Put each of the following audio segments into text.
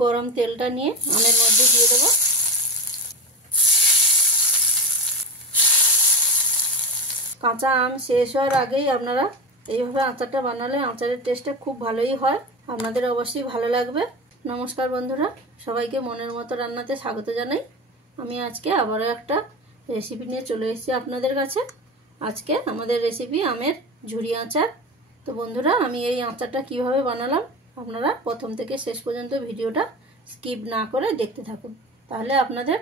গরম তেলটা নিয়ে আমের মধ্যে দিয়ে দেবো। কাঁচা আম শেষ হওয়ার আগেই আপনারা এইভাবে আচারটা বানালে আচারের টেস্টটা খুব ভালোই হয়, আপনাদের অবশ্যই ভালো লাগবে। নমস্কার বন্ধুরা, সবাইকে মনের মতো রান্নাতে স্বাগত জানাই। আমি আজকে আবারও একটা রেসিপি নিয়ে চলে এসেছি আপনাদের কাছে। আজকে আমাদের রেসিপি আমের ঝুরি আচার। তো বন্ধুরা, আমি এই আচারটা কিভাবে বানালাম আপনারা প্রথম থেকে শেষ পর্যন্ত ভিডিওটা স্কিপ না করে দেখতে থাকুন, তাহলে আপনাদের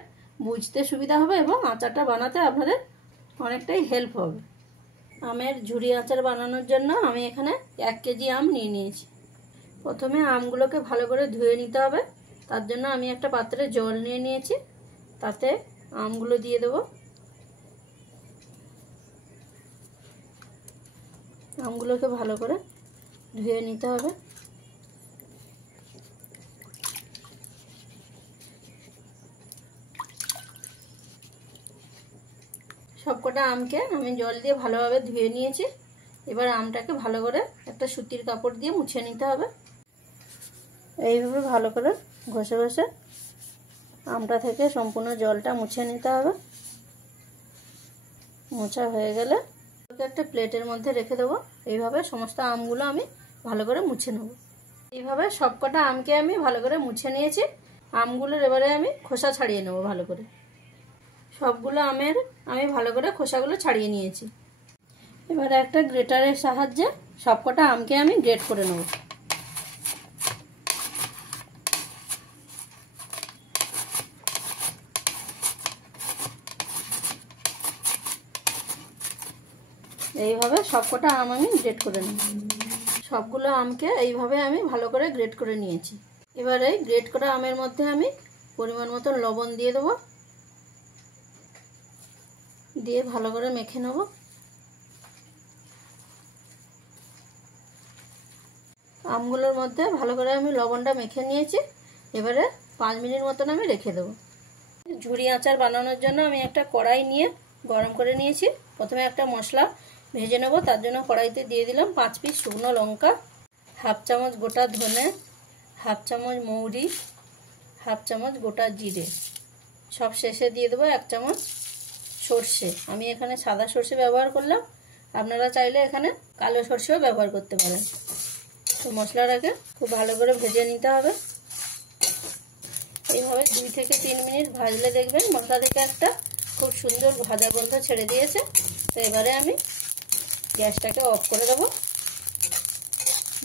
বুঝতে সুবিধা হবে এবং আচারটা বানাতে আপনাদের অনেকটাই হেল্প হবে। আমের ঝুরি আচার বানানোর জন্য আমি এখানে 1 কেজি আম নিয়ে নিয়েছি। প্রথমে আমগুলোকে ভালো করে ধুয়ে নিতে হবে। তার জন্য আমি একটা পাত্রে জল নিয়ে নিয়েছি, তাতে আমগুলো দিয়ে দেব। আমগুলোকে ভালো করে ধুয়ে নিতে হবে। সবকটা আমকে আমি জল দিয়ে ভালোভাবে ধুয়ে নিয়েছি। এবার আমটাকে ভালো করে একটা সুতির কাপড় দিয়ে মুছে নিতে হবে। এইভাবে ভালো করে ঘষে ঘষে আমটা থেকে সম্পূর্ণ জলটা মুছে নিতে হবে। মোছা হয়ে গেলে একটা প্লেটের মধ্যে রেখে দেবো। এইভাবে সমস্ত আমগুলো আমি ভালো করে মুছে নেব। এইভাবে সবকটা আমকে আমি ভালো করে মুছে নিয়েছি। আমগুলোর এবারে আমি খোসা ছাড়িয়ে নেব ভালো করে। সবগুলো আমের আমি ভালো করে খোসাগুলো ছাড়িয়ে নিয়েছি। এবারে একটা গ্রেটারের সাহায্যে সবকটা আমকে আমি গ্রেট করে নেব। এইভাবে সবকটা আম আমি গ্রেট করে নেব। সবগুলো আমকে এইভাবে আমি ভালো করে গ্রেট করে নিয়েছি। এবারে গ্রেট করা আমের মধ্যে আমি পরিমাণ মতো লবণ দিয়ে দেবো, দিয়ে ভালো করে মেখে নেব। আমগুলোর মধ্যে ভালো করে আমি লবণটা মেখে নিয়েছি। এবারে 5 মিনিট মতন আমি রেখে দেবো। ঝুরি আচার বানানোর জন্য আমি একটা কড়াই নিয়ে গরম করে নিয়েছি। প্রথমে একটা মশলা ভেজে নেব। তার জন্য কড়াইতে দিয়ে দিলাম 5 পিস শুকনো লঙ্কা, হাফ চামচ গোটা ধনে, হাফ চামচ মৌরি, হাফ চামচ গোটা জিরে। সব শেষে দিয়ে দেবো 1 চামচ সর্ষে। আমি এখানে সাদা সর্ষে ব্যবহার করলাম, আপনারা চাইলে এখানে কালো সর্ষেও ব্যবহার করতে পারেন। তো মশলাটাকে খুব ভালো করে ভেজে নিতে হবে। এইভাবে 2 থেকে 3 মিনিট ভাজলে দেখবেন মশলা থেকে একটা খুব সুন্দর ভাজা গন্ধ ছেড়ে দিয়েছে। তো এবারে আমি গ্যাসটাকে অফ করে দেবো,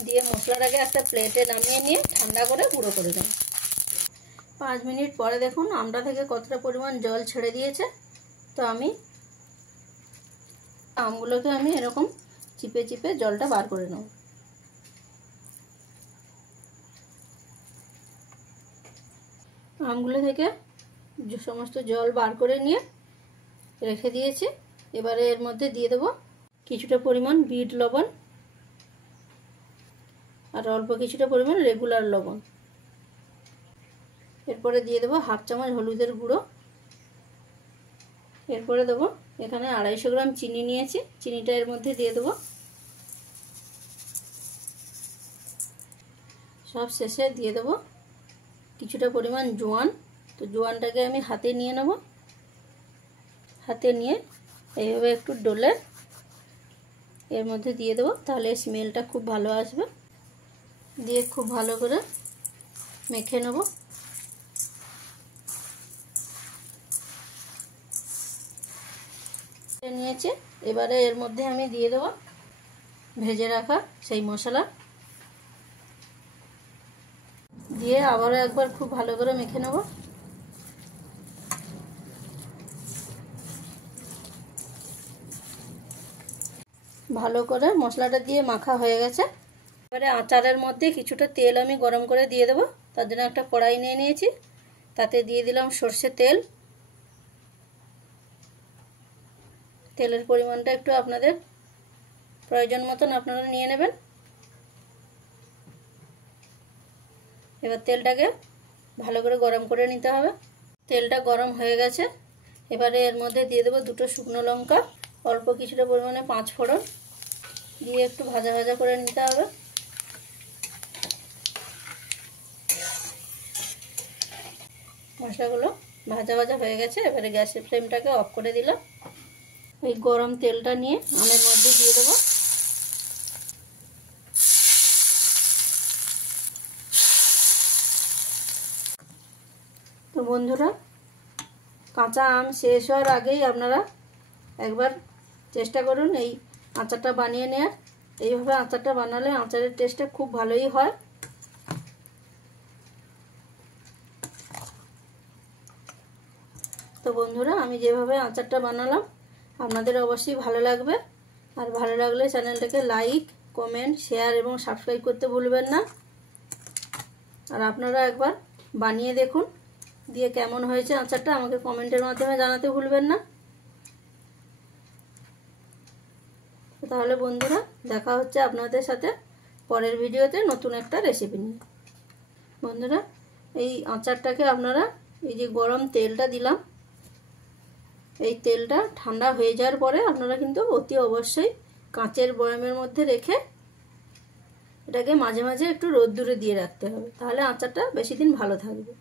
দিয়ে মশলাটাকে একটা প্লেটে নামিয়ে নিয়ে ঠান্ডা করে গুঁড়ো করে দেবো। 5 মিনিট পরে দেখুন আমটা থেকে কতটা পরিমাণ জল ছেড়ে দিয়েছে। তো আমি আমগুলোকে আমি এরকম চিপে চিপে জলটা বার করে নেব। আমগুলো থেকে সমস্ত জল বার করে নিয়ে রেখে দিয়েছি। এবারে এর মধ্যে দিয়ে দেবো কিছুটা পরিমাণ বিট লবণ আর অল্প কিছুটা পরিমাণ রেগুলার লবণ। এরপরে দিয়ে দেবো হাফ চামচ হলুদের গুঁড়ো। এরপরে দেবো এখানে 250 গ্রাম চিনি নিয়েছি, চিনিটা এর মধ্যে দিয়ে দেবো। সব শেষে দিয়ে দেবো কিছুটা পরিমাণ জোয়ান। তো জোয়ানটাকে আমি হাতে নিয়ে নেব। হাতে নিয়ে এইভাবে একটু ডলে এর মধ্যে দিয়ে দেবো, তাহলে স্মেলটা খুব ভালো আসবে। দিয়ে খুব ভালো করে মেখে নেব। নিয়েছি। এবারে এর মধ্যে আমি দিয়ে দেবো ভেজে রাখা সেই মশলা, দিয়ে আবারও একবার খুব ভালো করে মেখে নেব। ভালো করে মশলাটা দিয়ে মাখা হয়ে গেছে। এবারে আচারের মধ্যে কিছুটা তেল আমি গরম করে দিয়ে দেবো। তার জন্য একটা কড়াই নিয়ে নিয়েছি, তাতে দিয়ে দিলাম সর্ষের তেল। তেলের পরিমাণটা একটু আপনাদের প্রয়োজন মতন আপনারা নিয়ে নেবেন। এবার তেলটাকে ভালো করে গরম করে নিতে হবে। তেলটা গরম হয়ে গেছে। এবারে এর মধ্যে দিয়ে দেবো 2টো শুকনো লঙ্কা, অল্প কিছুটা পরিমাণে 5 ফোড়ন দিয়ে একটু ভাজা ভাজা করে নিতে হবে। মশলাগুলো ভাজা ভাজা হয়ে গেছে। এবারে গ্যাসের ফ্লেমটাকে অফ করে দিলাম। এই গরম তেলটা নিয়ে আমের মধ্যে দিয়ে দেবো। তো বন্ধুরা, কাঁচা আম শেষ হওয়ার আগেই আপনারা একবার চেষ্টা করুন এই আচারটা বানিয়ে নেওয়ার। এইভাবে আচারটা বানালে আচারের টেস্টটা খুব ভালোই হয়। তো বন্ধুরা, আমি যেভাবে আচারটা বানালাম আপনাদের অবশ্যই ভালো লাগবে। আর ভালো লাগলে চ্যানেলটাকে লাইক, কমেন্ট, শেয়ার এবং সাবস্ক্রাইব করতে ভুলবেন না। আর আপনারা একবার বানিয়ে দেখুন, দিয়ে কেমন হয়েছে আচারটা আমাকে কমেন্টের মাধ্যমে জানাতে ভুলবেন না। তাহলে বন্ধুরা, দেখা হচ্ছে আপনাদের সাথে পরের ভিডিওতে নতুন একটা রেসিপি নিয়ে। বন্ধুরা, এই আচারটাকে আপনারা এই যে গরম তেলটা দিলাম, এই তেলটা ঠান্ডা হয়ে যাওয়ার পরে আপনারা কিন্তু অতি অবশ্যই কাঁচের বয়ামের মধ্যে রেখে এটাকে মাঝে মাঝে একটু রোদ্দুরে দিয়ে রাখতে হবে, তাহলে আচারটা বেশি দিন ভালো থাকবে।